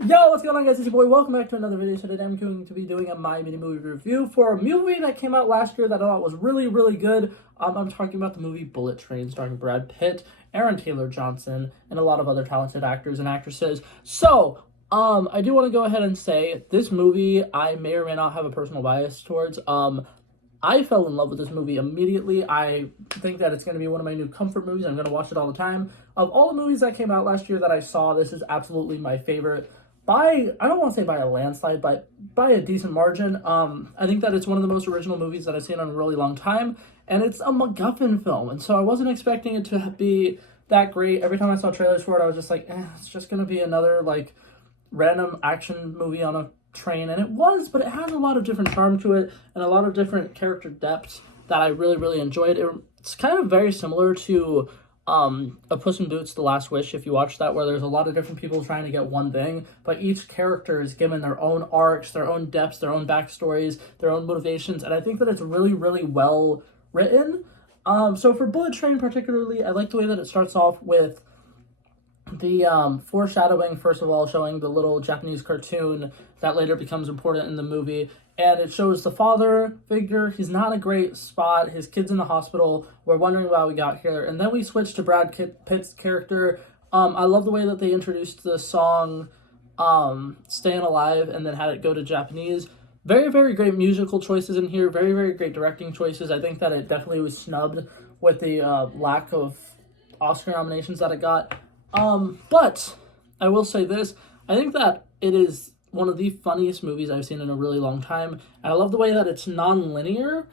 Yo, what's going on, guys? It's your boy. Welcome back to another video. So today I'm going to be doing a My Mini Movie review for a movie that came out last year that I thought was really, really good. I'm talking about the movie Bullet Train, starring Brad Pitt, Aaron Taylor Johnson, and a lot of other talented actors and actresses. So, I do want to go ahead and say this movie I may or may not have a personal bias towards. I fell in love with this movie immediately. I think that it's going to be one of my new comfort movies. I'm going to watch it all the time. Of all the movies that came out last year that I saw, this is absolutely my favorite. I don't want to say by a landslide, but by a decent margin. I think that it's one of the most original movies that I've seen in a really long time, and it's a MacGuffin film, and so I wasn't expecting it to be that great. Every time I saw trailers for it, I was just like, it's just going to be another, like, random action movie on a train, and it was, but it has a lot of different charm to it, and a lot of different character depths that I really, really enjoyed. It's kind of very similar to A Puss in Boots: The Last Wish, if you watch that, where there's a lot of different people trying to get one thing, but each character is given their own arcs, their own depths, their own backstories, their own motivations, and I think that it's really, really well written. So for Bullet Train particularly, I like the way that it starts off with the foreshadowing, first of all, showing the little Japanese cartoon that later becomes important in the movie. And it shows the father figure. He's not in a great spot. His kid's in the hospital. We're wondering why we got here. And then we switch to Brad Pitt's character. I love the way that they introduced the song Staying Alive and then had it go to Japanese. Very, very great musical choices in here. Very, very great directing choices. I think that it definitely was snubbed with the lack of Oscar nominations that it got. But I will say this, I think that it is one of the funniest movies I've seen in a really long time, and I love the way that it's non-linear.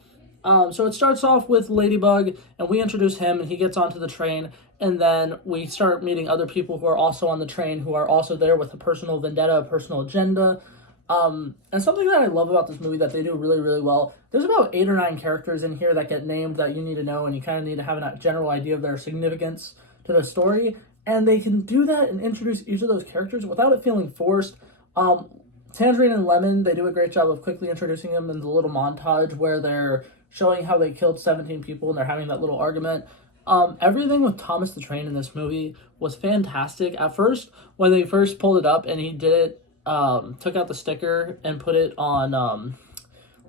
So it starts off with Ladybug, and we introduce him, and he gets onto the train, and then we start meeting other people who are also on the train, who are also there with a personal vendetta, a personal agenda. And something that I love about this movie that they do really, really well, there's about 8 or 9 characters in here that get named that you need to know, and you kind of need to have a general idea of their significance to the story. And they can do that and introduce each of those characters without it feeling forced. Tangerine and Lemon, they do a great job of quickly introducing them in the little montage where they're showing how they killed 17 people and they're having that little argument. Everything with Thomas the Train in this movie was fantastic. At first, when they first pulled it up and he did it, took out the sticker and put it on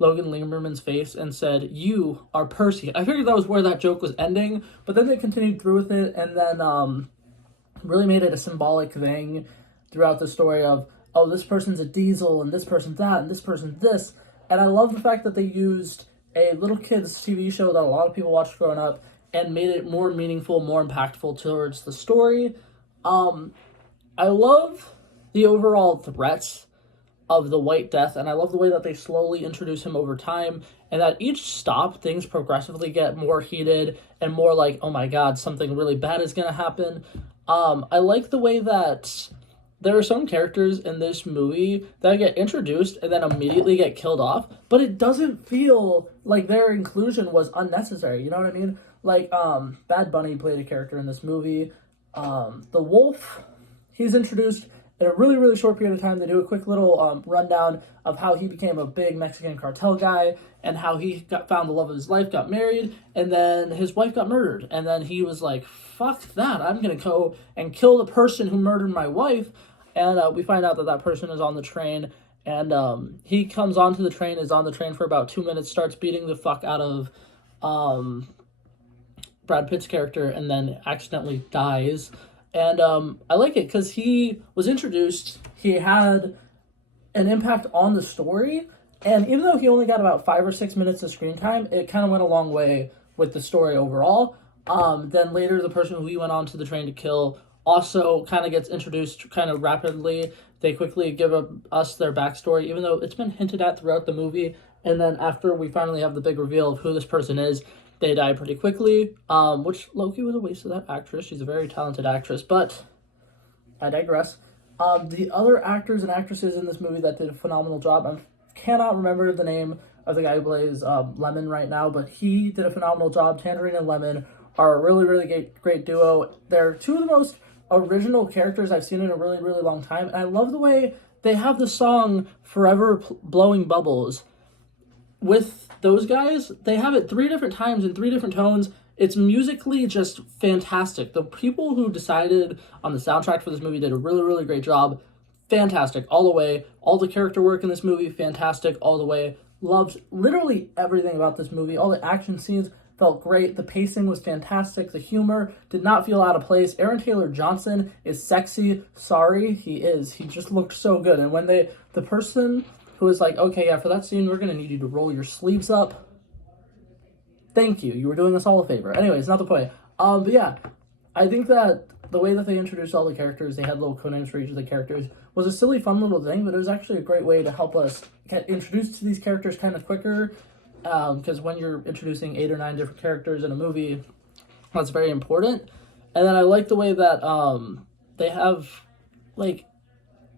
Logan Lerman's face and said, "You are Percy." I figured that was where that joke was ending, but then they continued through with it and then really made it a symbolic thing throughout the story of, oh, this person's a diesel, and this person's that, and this person's this. And I love the fact that they used a little kid's TV show that a lot of people watched growing up and made it more meaningful, more impactful towards the story. I love the overall threats of the White Death, and I love the way that they slowly introduce him over time, and that each stop, things progressively get more heated and more like, oh my god, something really bad is going to happen. I like the way that there are some characters in this movie that get introduced and then immediately get killed off, but it doesn't feel like their inclusion was unnecessary, you know what I mean? Like, Bad Bunny played a character in this movie. The Wolf, he's introduced in a really, really short period of time. They do a quick little rundown of how he became a big Mexican cartel guy and how he found the love of his life, got married, and then his wife got murdered. And then he was like, fuck that, I'm going to go and kill the person who murdered my wife. And we find out that that person is on the train, and he comes onto the train, is on the train for about 2 minutes, starts beating the fuck out of Brad Pitt's character, and then accidentally dies. And I like it because he was introduced, he had an impact on the story, and even though he only got about 5 or 6 minutes of screen time, it kind of went a long way with the story overall. Then later, the person who we went on to the train to kill also kind of gets introduced kind of rapidly. They quickly give us their backstory, even though it's been hinted at throughout the movie. And then after we finally have the big reveal of who this person is, they die pretty quickly, which low-key was a waste of that actress. She's a very talented actress, but I digress. The other actors and actresses in this movie that did a phenomenal job, I cannot remember the name of the guy who plays Lemon right now, but he did a phenomenal job. Tangerine and Lemon are a really, really great duo. They're two of the most original characters I've seen in a really, really long time, and I love the way they have the song Forever Blowing Bubbles. With those guys, they have it 3 different times in 3 different tones. It's musically just fantastic. The people who decided on the soundtrack for this movie did a really, really great job. fantastic all the way. All the character work in this movie, fantastic all the way. Loved literally everything about this movie. All the action scenes felt great. The pacing was fantastic. The humor did not feel out of place. Aaron Taylor Johnson is sexy. Sorry, he is. He just looked so good. And when the person who was like, okay, yeah, for that scene, we're going to need you to roll your sleeves up. Thank you. You were doing us all a favor. Anyways, not the point. But yeah, I think that the way that they introduced all the characters, they had little codenames for each of the characters, was a silly, fun little thing, but it was actually a great way to help us get introduced to these characters kind of quicker, because when you're introducing 8 or 9 different characters in a movie, that's very important. And then I like the way that they have, like,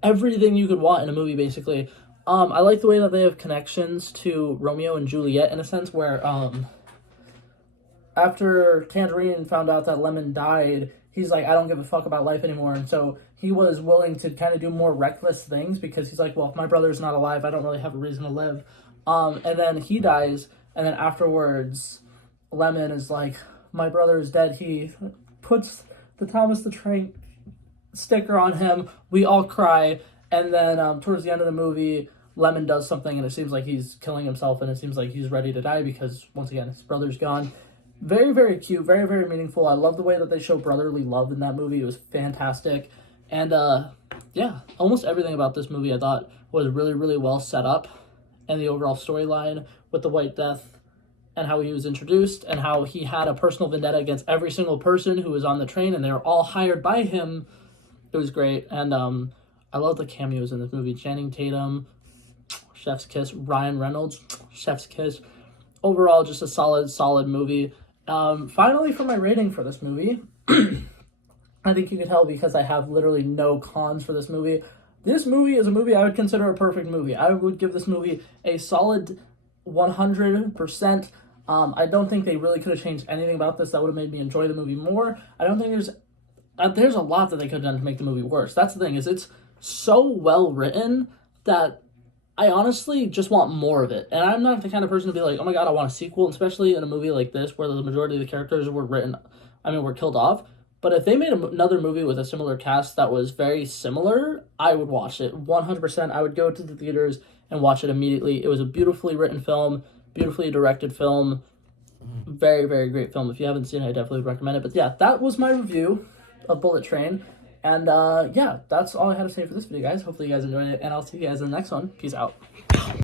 everything you could want in a movie, basically. I like the way that they have connections to Romeo and Juliet, in a sense, where after Tangerine found out that Lemon died, he's like, I don't give a fuck about life anymore. And so he was willing to kind of do more reckless things because he's like, well, if my brother's not alive, I don't really have a reason to live. And then he dies, and then afterwards, Lemon is like, my brother is dead. He puts the Thomas the Tank sticker on him. We all cry. And then towards the end of the movie, Lemon does something, and it seems like he's killing himself, and it seems like he's ready to die because, once again, his brother's gone. Very, very cute, very, very meaningful. I love the way that they show brotherly love in that movie. It was fantastic. And, yeah, almost everything about this movie I thought was really, really well set up. And the overall storyline with the White Death and how he was introduced and how he had a personal vendetta against every single person who was on the train, and they were all hired by him. It was great. And I love the cameos in this movie. Channing Tatum, chef's kiss. Ryan Reynolds, chef's kiss. Overall, just a solid movie. Finally, for my rating for this movie, I think you can tell because I have literally no cons for this movie. This movie is a movie I would consider a perfect movie. I would give this movie a solid 100%. I don't think they really could have changed anything about this that would have made me enjoy the movie more. I don't think there's a lot that they could have done to make the movie worse. That's the thing, is it's so well written that I honestly just want more of it. And I'm not the kind of person to be like, oh my god, I want a sequel, especially in a movie like this where the majority of the characters were killed off. But if they made another movie with a similar cast that was very similar, I would watch it 100%. I would go to the theaters and watch it immediately. It was a beautifully written film, beautifully directed film. Very, very great film. If you haven't seen it, I definitely recommend it. But yeah, that was my review of Bullet Train. And yeah, that's all I had to say for this video, guys. Hopefully you guys enjoyed it, and I'll see you guys in the next one. Peace out.